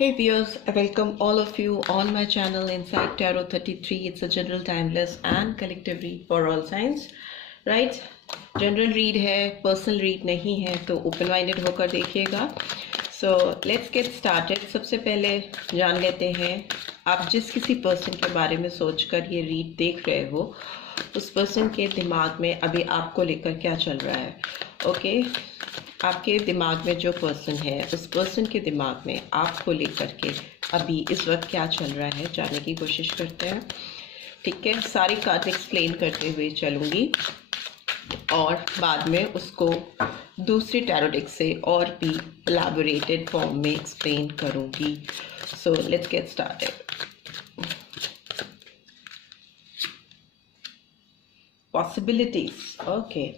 Hey viewers, I welcome all of you on my channel Inside Tarot 33. It's a general, timeless and collective read for all signs. Right? General read है, personal read नहीं है, तो open minded होकर देखिएगा. So let's get started. सबसे पहले जान लेते हैं आप जिस किसी पर्सन के बारे में सोचकर ये रीड देख रहे हो उस पर्सन के दिमाग में अभी आपको लेकर क्या चल रहा है. ओके आपके दिमाग में जो पर्सन है उस पर्सन के दिमाग में आपको लेकर के अभी इस वक्त क्या चल रहा है जानने की कोशिश करते हैं. ठीक है, सारी कार्ड एक्सप्लेन करते हुए चलूँगी और बाद में उसको दूसरी टैरो डेक से और भी एलैबोरेटेड फॉर्म में एक्सप्लेन करूँगी. So let's get started. Possibilities. Okay,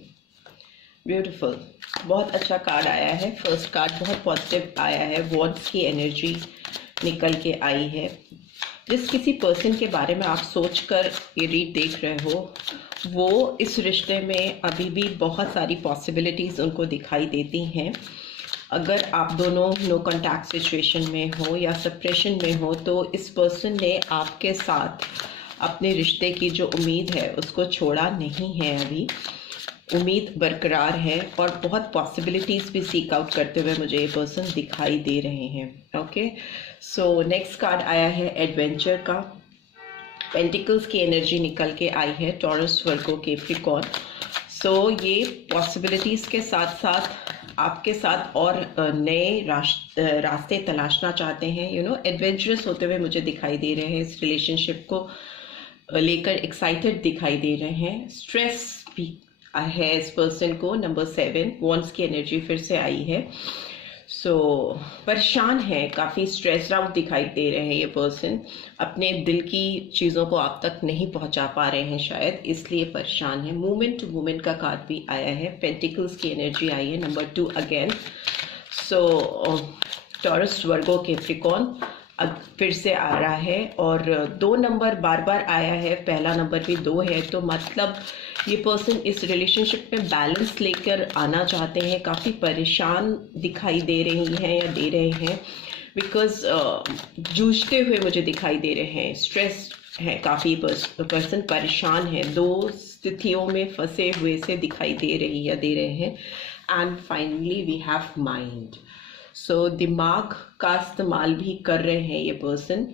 beautiful. बहुत अच्छा कार्ड आया है. फर्स्ट कार्ड बहुत पॉजिटिव आया है. वॉन्ड्स की एनर्जी निकल के आई है. जिस किसी पर्सन के बारे में आप सोचकर ये रीड देख रहे हो वो इस रिश्ते में अभी भी बहुत सारी पॉसिबिलिटीज़ उनको दिखाई देती हैं. अगर आप दोनों नो कॉन्टैक्ट सिचुएशन में हो या सेपरेशन में हो तो इस पर्सन ने आपके साथ अपने रिश्ते की जो उम्मीद है उसको छोड़ा नहीं है. अभी उम्मीद बरकरार है और बहुत पॉसिबिलिटीज़ भी सीक आउट करते हुए मुझे ये पर्सन दिखाई दे रहे हैं. ओके, सो नेक्स्ट कार्ड आया है एडवेंचर का. पेंटिकल्स की एनर्जी निकल के आई है. Taurus, Virgo, Capricorn. सो ये पॉसिबिलिटीज़ के साथ साथ आपके साथ और नए रास्ते तलाशना चाहते हैं. एडवेंचरस होते हुए मुझे दिखाई दे रहे हैं. इस रिलेशनशिप को लेकर एक्साइटेड दिखाई दे रहे हैं. स्ट्रेस भी है इस पर्सन को. नंबर 7 वॉन्ड्स की एनर्जी फिर से आई है. सो परेशान है, काफ़ी स्ट्रेस्ड आउट दिखाई दे रहे हैं ये पर्सन. अपने दिल की चीज़ों को आप तक नहीं पहुंचा पा रहे हैं शायद, इसलिए परेशान है. मूवमेंट टू मूवमेंट का कार्ड भी आया है. पेंटिकल्स की एनर्जी आई है. Number 2 again. So Taurus, Virgo, Capricorn अब फिर से आ रहा है और 2 नंबर बार बार आया है. पहला नंबर भी 2 है, तो मतलब ये पर्सन इस रिलेशनशिप में बैलेंस लेकर आना चाहते हैं. काफ़ी परेशान दिखाई दे रही हैं या दे रहे हैं बिकॉज जूझते हुए मुझे दिखाई दे रहे हैं. स्ट्रेस है काफ़ी. पर्सन परेशान है, 2 स्थितियों में फंसे हुए से दिखाई दे रही या दे रहे हैं. And finally we have mind. So दिमाग का इस्तेमाल भी कर रहे हैं ये पर्सन.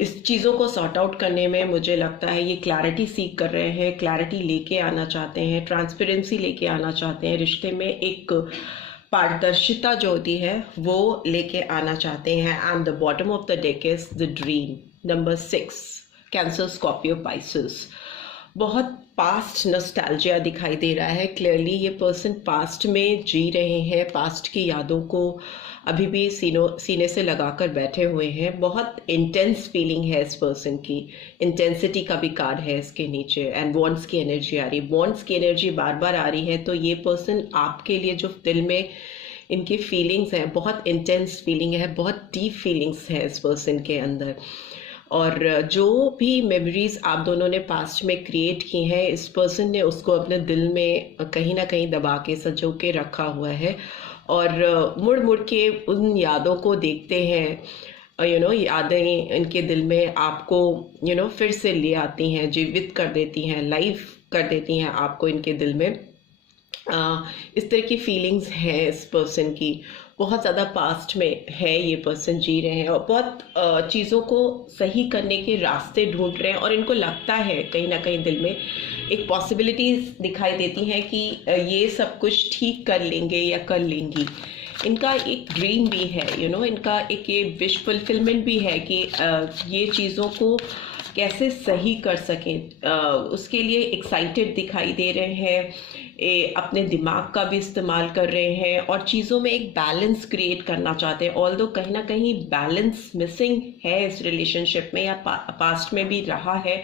इस चीज़ों को सॉर्ट आउट करने में मुझे लगता है ये क्लैरिटी सीख कर रहे हैं. क्लैरिटी लेके आना चाहते हैं, ट्रांसपेरेंसी लेके आना चाहते हैं. रिश्ते में एक पारदर्शिता जो होती है वो लेके आना चाहते हैं. And the bottom of the deck is the dream. Number 6 cancer, Scorpio, Pisces. बहुत पास्ट नॉस्टैल्जिया दिखाई दे रहा है. क्लियरली ये पर्सन पास्ट में जी रहे हैं. पास्ट की यादों को अभी भी सीने से लगाकर बैठे हुए हैं. बहुत इंटेंस फीलिंग है इस पर्सन की. इंटेंसिटी का भी कार्ड है इसके नीचे. एंड वॉन्ड्स की एनर्जी आ रही है. वॉन्ड्स की एनर्जी बार बार आ रही है, तो ये पर्सन आपके लिए जो दिल में इनकी फीलिंग्स हैं, बहुत इंटेंस फीलिंग है, बहुत डीप फीलिंग्स है इस पर्सन के अंदर. और जो भी मेमोरीज आप दोनों ने पास्ट में क्रिएट की हैं इस पर्सन ने उसको अपने दिल में कहीं ना कहीं दबा के सजो के रखा हुआ है. और मुड़ मुड़ के उन यादों को देखते हैं. यादें इनके दिल में आपको फिर से ले आती हैं, जीवित कर देती हैं, लाइव कर देती हैं आपको इनके दिल में. इस तरह की फीलिंग्स हैं इस पर्सन की. बहुत ज़्यादा पास्ट में है ये पर्सन जी रहे हैं और बहुत चीज़ों को सही करने के रास्ते ढूंढ रहे हैं. और इनको लगता है कहीं ना कहीं दिल में एक पॉसिबिलिटीज़ दिखाई देती हैं कि ये सब कुछ ठीक कर लेंगे या कर लेंगी. इनका एक ड्रीम भी है. इनका एक ये विश फुलफिलमेंट भी है कि ये चीज़ों को कैसे सही कर सकें. उसके लिए एक्साइटेड दिखाई दे रहे हैं. अपने दिमाग का भी इस्तेमाल कर रहे हैं और चीज़ों में एक बैलेंस क्रिएट करना चाहते हैं. ऑल्दो कहीं ना कहीं बैलेंस मिसिंग है इस रिलेशनशिप में या पास्ट में भी रहा है,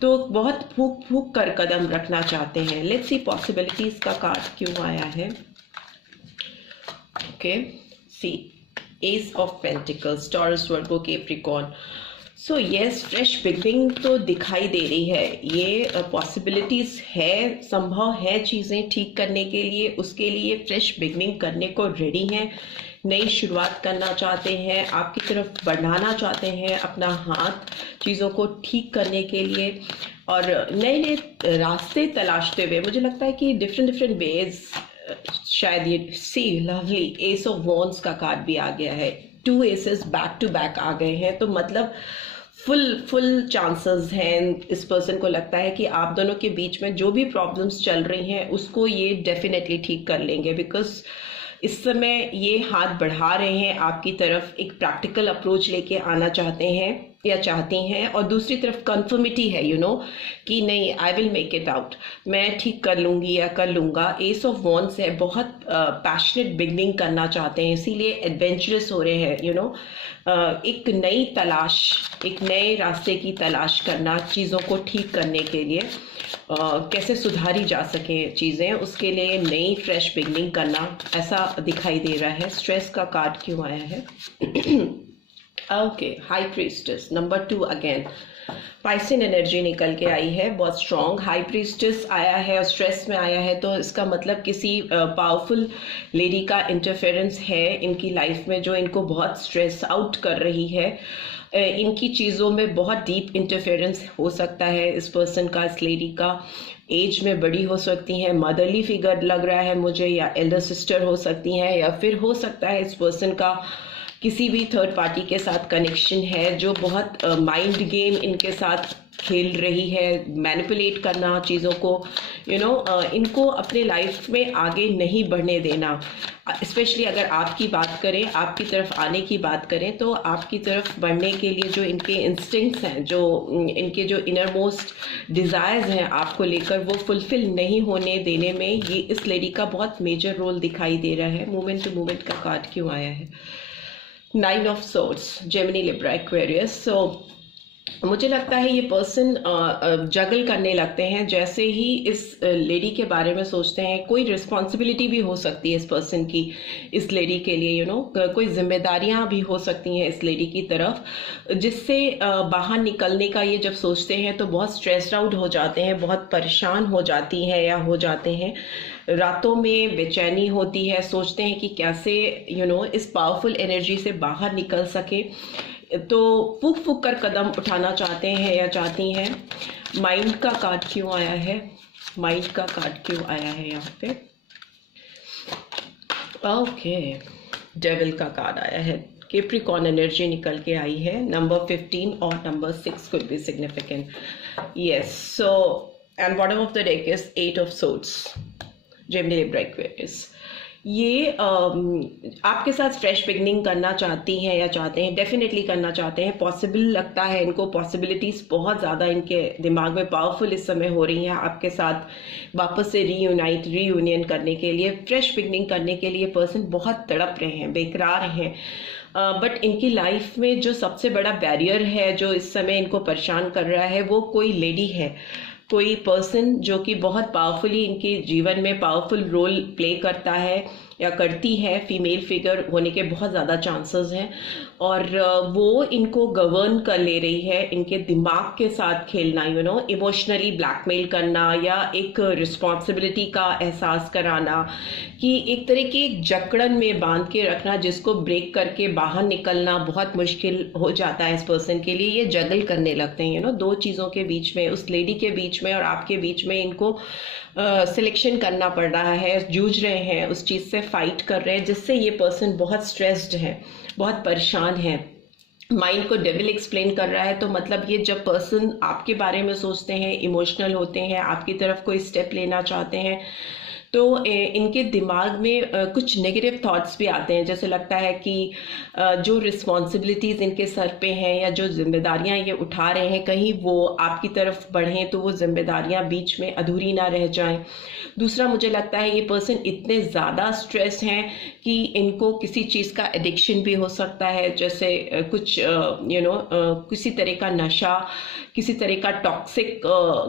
तो बहुत फूक फूक कर कदम रखना चाहते हैं. लेट्स सी पॉसिबिलिटीज़ का कार्ड क्यों आया है. ओके, सी एस of pentacles, Taurus, Virgo, Capricorn. So yes, fresh beginning तो दिखाई दे रही है. ये पॉसिबिलिटीज़ है, संभव है चीज़ें ठीक करने के लिए. उसके लिए फ्रेश बिगनिंग करने को रेडी हैं. नई शुरुआत करना चाहते हैं, आपकी तरफ बढ़ाना चाहते हैं अपना हाथ चीज़ों को ठीक करने के लिए, और नए नए रास्ते तलाशते हुए मुझे लगता है कि डिफरेंट वेज। शायद ये सी लवली एस ऑफ वॉन्ड्स का कार्ड भी आ गया है, 2 एसेस बैक टू बैक आ गए हैं, तो मतलब फुल चांसेस हैं। इस पर्सन को लगता है कि आप दोनों के बीच में जो भी प्रॉब्लम्स चल रही हैं उसको ये डेफिनेटली ठीक कर लेंगे, बिकॉज इस समय ये हाथ बढ़ा रहे हैं आपकी तरफ, एक प्रैक्टिकल अप्रोच लेके आना चाहते हैं या चाहती हैं, और दूसरी तरफ कंफर्मिटी है कि नहीं, I will make it out, मैं ठीक कर लूँगी या कर लूँगा। एस ऑफ वॉन्ड्स है, बहुत पैशनेट बिगनिंग करना चाहते हैं, इसीलिए एडवेंचरस हो रहे हैं। एक नई तलाश, एक नए रास्ते की तलाश करना चीज़ों को ठीक करने के लिए, कैसे सुधारी जा सके चीज़ें, उसके लिए नई फ्रेश बिगनिंग करना, ऐसा दिखाई दे रहा है। स्ट्रेस का कार्ड क्यों आया है? Okay, high priestess number 2 again, Pisces energy निकल के आई है, बहुत स्ट्रॉन्ग। हाई प्रीस्टेस आया है और स्ट्रेस में आया है, तो इसका मतलब किसी पावरफुल लेडी का इंटरफेरेंस है इनकी लाइफ में, जो इनको बहुत स्ट्रेस आउट कर रही है। इनकी चीज़ों में बहुत डीप इंटरफेरेंस हो सकता है इस पर्सन का, इस लेडी का। एज में बड़ी हो सकती हैं, मदरली फिगर लग रहा है मुझे, या एल्डर सिस्टर हो सकती हैं, या फिर हो सकता है इस पर्सन का किसी भी थर्ड पार्टी के साथ कनेक्शन है जो बहुत माइंड गेम इनके साथ खेल रही है, मैनिपुलेट करना चीज़ों को, इनको अपने लाइफ में आगे नहीं बढ़ने देना। स्पेशली अगर आपकी बात करें, आपकी तरफ आने की बात करें, तो आपकी तरफ बढ़ने के लिए जो इनके इंस्टिंक्ट्स हैं, जो इनके जो इनर मोस्ट डिज़ायर्स हैं आपको लेकर, वो फुलफिल नहीं होने देने में ये इस लेडी का बहुत मेजर रोल दिखाई दे रहा है। मूवमेंट टू मूवमेंट का कार्ड क्यों आया है? 9 of swords, Gemini, Libra, Aquarius. So मुझे लगता है ये पर्सन जगल करने लगते हैं जैसे ही इस लेडी के बारे में सोचते हैं। कोई रिस्पॉन्सिबिलिटी भी हो सकती है इस पर्सन की इस लेडी के लिए, कोई जिम्मेदारियां भी हो सकती हैं इस लेडी की तरफ, जिससे बाहर निकलने का ये जब सोचते हैं तो बहुत स्ट्रेस्ड आउट हो जाते हैं, बहुत परेशान हो जाती हैं या हो जाते हैं। रातों में बेचैनी होती है, सोचते हैं कि कैसे इस पावरफुल एनर्जी से बाहर निकल सके, तो फूक फूक कर कदम उठाना चाहते हैं या चाहती हैं। माइंड का कार्ड क्यों आया है? माइंड का कार्ड क्यों आया है यहाँ पे? ओके, डेविल का कार्ड आया है। कैप्रिकॉर्न एनर्जी निकल के आई है। नंबर 15 और number 6 could be significant. Yes, so and bottom of the deck is 8 of swords. Gemini, Libra, Aquarius. ये आपके साथ फ्रेश बिगनिंग करना चाहती हैं या चाहते हैं, डेफिनेटली करना चाहते हैं। पॉसिबल लगता है इनको, पॉसिबिलिटीज़ बहुत ज़्यादा इनके दिमाग में पावरफुल इस समय हो रही हैं आपके साथ वापस से रीयूनियन करने के लिए, फ्रेश बिगनिंग करने के लिए। पर्सन बहुत तड़प रहे हैं, बेकरार हैं, बट इनकी लाइफ में जो सबसे बड़ा बैरियर है जो इस समय इनको परेशान कर रहा है, वो कोई लेडी है, कोई पर्सन जो कि बहुत पावरफुली इनके जीवन में पावरफुल रोल प्ले करता है या करती है। फीमेल फिगर होने के बहुत ज़्यादा चांसेस हैं, और वो इनको गवर्न कर ले रही है, इनके दिमाग के साथ खेलना, इमोशनली ब्लैकमेल करना, या एक रिस्पॉन्सिबिलिटी का एहसास कराना, कि एक तरह की एक जकड़न में बांध के रखना, जिसको ब्रेक करके बाहर निकलना बहुत मुश्किल हो जाता है इस पर्सन के लिए। ये जगल करने लगते हैं दो चीज़ों के बीच में, उस लेडी के बीच में और आपके बीच में इनको सिलेक्शन करना पड़ रहा है, जूझ रहे हैं, उस चीज़ से फाइट कर रहे हैं, जिससे ये पर्सन बहुत स्ट्रेस्ड है, बहुत परेशान है। माइंड को डेविल एक्सप्लेन कर रहा है, तो मतलब ये जब पर्सन आपके बारे में सोचते हैं, इमोशनल होते हैं, आपकी तरफ कोई स्टेप लेना चाहते हैं, तो इनके दिमाग में कुछ नेगेटिव थॉट्स भी आते हैं। जैसे लगता है कि जो रिस्पॉन्सिबिलिटीज़ इनके सर पे हैं या जो जिम्मेदारियां ये उठा रहे हैं, कहीं वो आपकी तरफ बढ़ें तो वो जिम्मेदारियां बीच में अधूरी ना रह जाएं। दूसरा, मुझे लगता है ये पर्सन इतने ज़्यादा स्ट्रेस हैं कि इनको किसी चीज़ का एडिक्शन भी हो सकता है, जैसे कुछ किसी तरह का नशा, किसी तरह का टॉक्सिक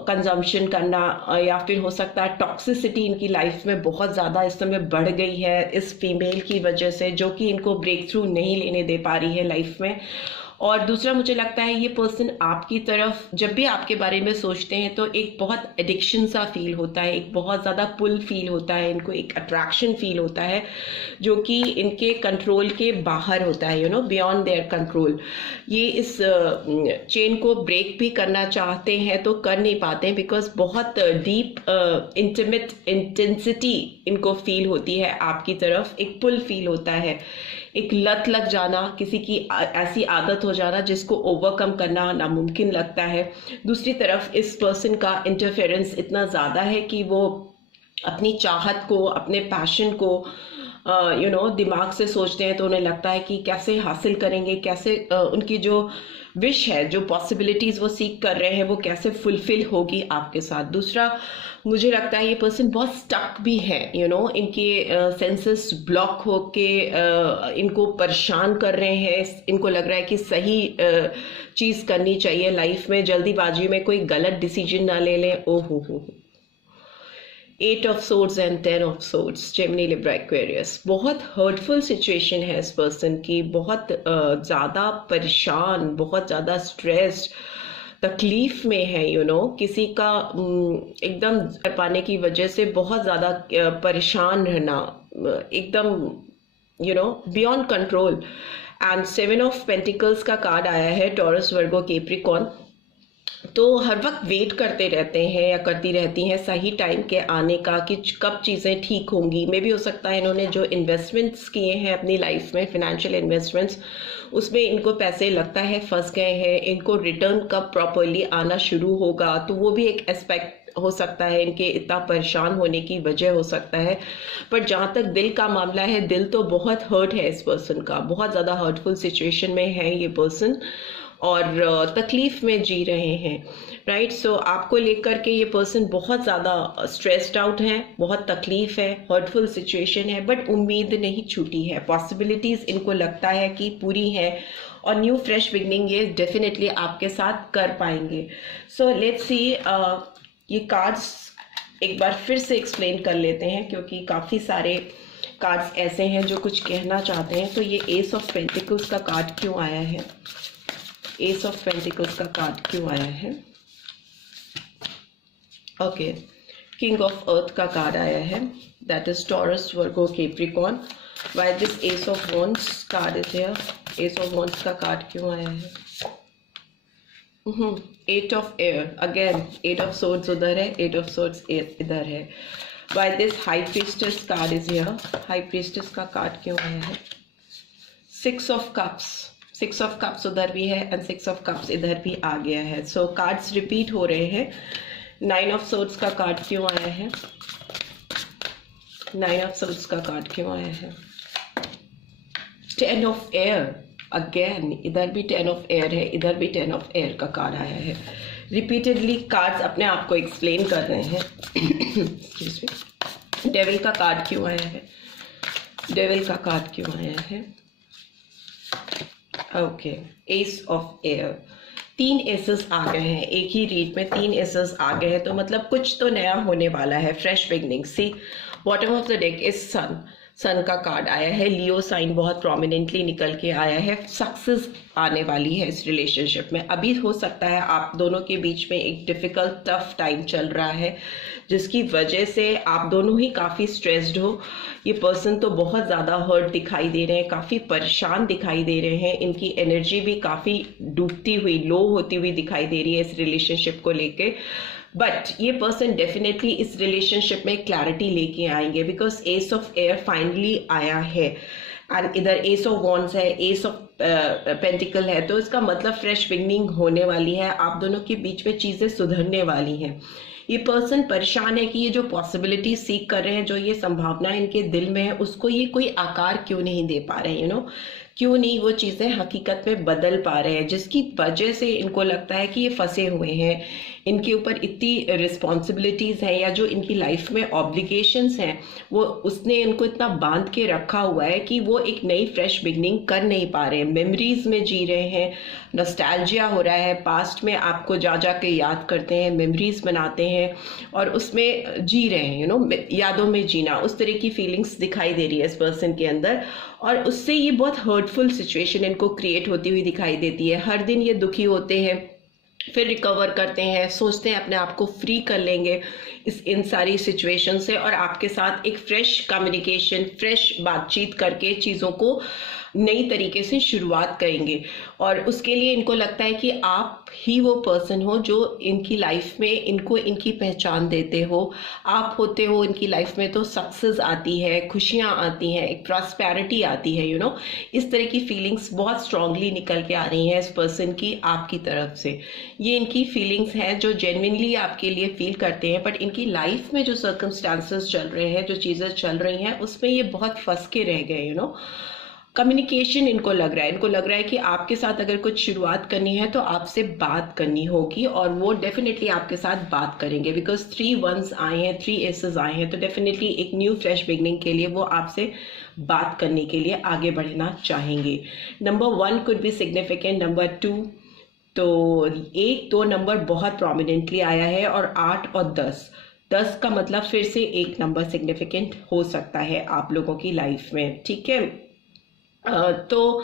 कंजम्पशन करना, या फिर हो सकता है टॉक्सिसिटी इनकी लाइफ में बहुत ज़्यादा इस समय बढ़ गई है इस फीमेल की वजह से, जो कि इनको ब्रेक थ्रू नहीं लेने दे पा रही है लाइफ में। और दूसरा मुझे लगता है ये पर्सन आपकी तरफ जब भी आपके बारे में सोचते हैं तो एक बहुत एडिक्शन सा फील होता है, एक बहुत ज़्यादा पुल फील होता है, इनको एक अट्रैक्शन फील होता है जो कि इनके कंट्रोल के बाहर होता है, बियॉन्ड देयर कंट्रोल। ये इस चेन को ब्रेक भी करना चाहते हैं तो कर नहीं पाते, बिकॉज बहुत डीप इंटीमेट इंटेंसिटी इनको फील होती है आपकी तरफ, एक पुल फील होता है, एक लत लग जाना, किसी की ऐसी आदत हो जाना जिसको ओवरकम करना नामुमकिन लगता है। दूसरी तरफ इस पर्सन का इंटरफेरेंस इतना ज़्यादा है कि वो अपनी चाहत को, अपने पैशन को दिमाग से सोचते हैं तो उन्हें लगता है कि कैसे हासिल करेंगे, कैसे उनकी जो विश है, जो पॉसिबिलिटीज़ वो सीख कर रहे हैं वो कैसे फुलफिल होगी आपके साथ। दूसरा मुझे लगता है ये पर्सन बहुत स्टक भी है, इनके सेंसेस ब्लॉक होके इनको परेशान कर रहे हैं। इनको लग रहा है कि सही चीज़ करनी चाहिए लाइफ में, जल्दीबाजी में कोई गलत डिसीजन ना ले लें। ओहो हो 8 of Swords and 10 of Swords, Gemini, Libra, Aquarius। बहुत हर्टफुल सिचुएशन है इस पर्सन की, बहुत ज़्यादा परेशान, बहुत ज़्यादा स्ट्रेस्ड, तकलीफ में है, किसी का एकदम कर पाने की वजह से बहुत ज़्यादा परेशान रहना, एकदम beyond control. And 7 of Pentacles का कार्ड आया है, टॉरस, वर्गो, कैप्रिकॉर्न। तो हर वक्त वेट करते रहते हैं या करती रहती हैं सही टाइम के आने का कि कब चीज़ें ठीक होंगी। मे भी हो सकता है इन्होंने जो इन्वेस्टमेंट्स किए हैं अपनी लाइफ में, फिनेंशियल इन्वेस्टमेंट्स, उसमें इनको पैसे लगता है फंस गए हैं, इनको रिटर्न कब प्रॉपरली आना शुरू होगा, तो वो भी एक एस्पेक्ट हो सकता है, इनके इतना परेशान होने की वजह हो सकता है। पर जहाँ तक दिल का मामला है, दिल तो बहुत हर्ट है इस पर्सन का, बहुत ज़्यादा हर्टफुल सिचुएशन में है ये पर्सन और तकलीफ में जी रहे हैं, राइट। सो आपको लेकर के ये पर्सन बहुत ज़्यादा स्ट्रेस्ड आउट है, बहुत तकलीफ है, हर्टफुल सिचुएशन है, बट उम्मीद नहीं छूटी है, पॉसिबिलिटीज़ इनको लगता है कि पूरी है और न्यू फ्रेश बिगनिंग ये डेफिनेटली आपके साथ कर पाएंगे। सो लेट्स सी, ये कार्ड्स एक बार फिर से एक्सप्लेन कर लेते हैं क्योंकि काफ़ी सारे कार्ड्स ऐसे हैं जो कुछ कहना चाहते हैं। तो ये एस ऑफ पेंटिकल्स का कार्ड क्यों आया है, एस ऑफ पेंटिकल्स का कार्ड क्यों आया है? ओके, किंग ऑफ अर्थ का कार्ड आया है, that is taurus, Virgo, Capricorn. Why this S of wands card is here? S of wands का कार्ड क्यों आया है? 8 of air, again 8 of swords उधर है, 8 ऑफ सोर्ड्स इधर है। Why this high priestess card is here? High priestess का card क्यों आया है? 6 ऑफ कप्स, 6 ऑफ कप्स उधर भी है एंड 6 ऑफ कप्स इधर भी आ गया है। सो कार्ड्स रिपीट हो रहे हैं। 9 ऑफ सोर्ड्स का कार्ड क्यों आया है? 9 ऑफ सोर्ड्स का कार्ड क्यों आया है? 10 ऑफ एयर, अगेन इधर भी 10 ऑफ एयर है, इधर भी 10 ऑफ एयर का कार्ड आया है। रिपीटेडली कार्ड्स अपने आप को एक्सप्लेन कर रहे हैं। एक्सक्यूज मी, डेविल का कार्ड क्यों आया है? डेविल का कार्ड क्यों आया है? Okay, ace of air, 3 aces आ गए हैं एक ही रीड में, 3 एसेस आ गए हैं, तो मतलब कुछ तो नया होने वाला है, fresh beginning. See bottom of the deck is sun, sun का कार्ड आया है, लियो साइन बहुत प्रोमिनेंटली निकल के आया है। सक्सेस आने वाली है इस रिलेशनशिप में। अभी हो सकता है आप दोनों के बीच में एक डिफिकल्ट टफ टाइम चल रहा है जिसकी वजह से आप दोनों ही काफ़ी स्ट्रेस्ड हो। ये पर्सन तो बहुत ज़्यादा हर्ट दिखाई दे रहे हैं, काफ़ी परेशान दिखाई दे रहे हैं, इनकी एनर्जी भी काफ़ी डूबती हुई, लो होती हुई दिखाई दे रही है इस रिलेशनशिप को लेके। बट ये पर्सन डेफिनेटली इस रिलेशनशिप में क्लैरिटी लेके आएंगे because S of air finally आया है एंड इधर एस ऑफ वॉन्ड्स है, एस ऑफ पेंटिकल है, तो इसका मतलब फ्रेश बिगनिंग होने वाली है, आप दोनों के बीच में चीज़ें सुधरने वाली हैं। ये पर्सन परेशान है कि ये जो पॉसिबिलिटी सीख कर रहे हैं, जो ये संभावना इनके दिल में है, उसको ये कोई आकार क्यों नहीं दे पा रहे हैं, क्यों नहीं वो चीज़ें हकीकत में बदल पा रहे हैं, जिसकी वजह से इनको लगता है कि ये फंसे हुए हैं, इनके ऊपर इतनी रिस्पॉन्सिबिलिटीज़ हैं या जो इनकी लाइफ में ऑब्लिगेशंस हैं वो उसने इनको इतना बांध के रखा हुआ है कि वो एक नई फ्रेश बिगनिंग कर नहीं पा रहे हैं। मेमोरीज में जी रहे हैं, नॉस्टैल्जिया हो रहा है, पास्ट में आपको जा जा के याद करते हैं, मेमोरीज बनाते हैं और उसमें जी रहे हैं, यादों में जीना, उस तरह की फीलिंग्स दिखाई दे रही है इस पर्सन के अंदर। और उससे ये बहुत हर्टफुल सिचुएशन इनको क्रिएट होती हुई दिखाई देती है। हर दिन ये दुखी होते हैं, फिर रिकवर करते हैं, सोचते हैं अपने आप को फ्री कर लेंगे इन सारी सिचुएशन से और आपके साथ एक फ्रेश कम्युनिकेशन, फ्रेश बातचीत करके चीज़ों को नई तरीके से शुरुआत करेंगे। और उसके लिए इनको लगता है कि आप ही वो पर्सन हो जो इनकी लाइफ में इनको इनकी पहचान देते हो। आप होते हो इनकी लाइफ में तो सक्सेस आती है, खुशियाँ आती हैं, एक प्रॉस्पेरिटी आती है, इस तरह की फीलिंग्स बहुत स्ट्रांगली निकल के आ रही हैं इस पर्सन की आपकी तरफ से। ये इनकी फीलिंग्स हैं जो जेन्युइनली आपके लिए फील करते हैं, बट इनकी लाइफ में जो सर्कमस्टांसेस चल रहे हैं, जो चीज़ें चल रही हैं, उसमें ये बहुत फंस के रह गए। कम्युनिकेशन इनको लग रहा है कि आपके साथ अगर कुछ शुरुआत करनी है तो आपसे बात करनी होगी और वो डेफिनेटली आपके साथ बात करेंगे, बिकॉज 3 1s आए हैं, 3 एसेस आए हैं, तो डेफिनेटली एक न्यू फ्रेश बिगनिंग के लिए वो आपसे बात करने के लिए आगे बढ़ना चाहेंगे। Number 1 could be significant, number 2 तो 1 2 नंबर बहुत प्रोमिनेंटली आया है और 8 और 10 का मतलब फिर से एक नंबर सिग्निफिकेंट हो सकता है आप लोगों की लाइफ में, ठीक है। तो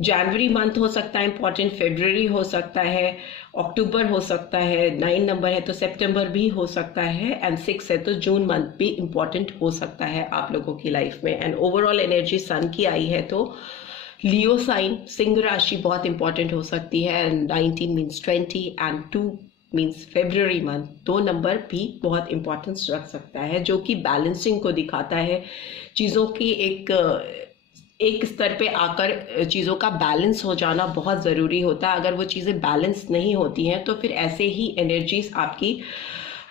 जनवरी मंथ हो सकता है इम्पॉर्टेंट, फरवरी हो सकता है, अक्टूबर हो सकता है, 9 नंबर है तो सितंबर भी हो सकता है, एंड 6 है तो जून मंथ भी इम्पॉर्टेंट हो सकता है आप लोगों की लाइफ में। एंड ओवरऑल एनर्जी सन की आई है तो लियो साइन, सिंह राशि बहुत इंपॉर्टेंट हो सकती है। And 19 means 20 and 2 means February month, 2 number भी बहुत इंपॉर्टेंस रख सकता है, जो कि बैलेंसिंग को दिखाता है। चीज़ों की एक स्तर पे आकर चीज़ों का बैलेंस हो जाना बहुत ज़रूरी होता है। अगर वो चीज़ें बैलेंस नहीं होती हैं तो फिर ऐसे ही एनर्जीज आपकी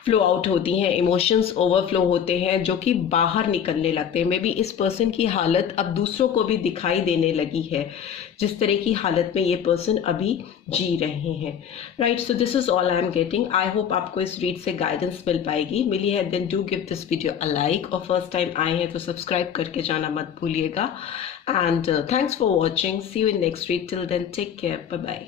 फ्लो आउट होती हैं, इमोशंस ओवरफ्लो होते हैं जो कि बाहर निकलने लगते हैं। मे बी इस पर्सन की हालत अब दूसरों को भी दिखाई देने लगी है, जिस तरह की हालत में ये पर्सन अभी जी रहे हैं, right. So this is all I am getting. I hope आपको इस रीड से गाइडेंस मिल पाएगी। मिली है then do give this video a like, और फर्स्ट टाइम आए हैं तो सब्सक्राइब करके जाना मत भूलिएगा। And thanks for watching, see you in next read, till then take care, bye bye.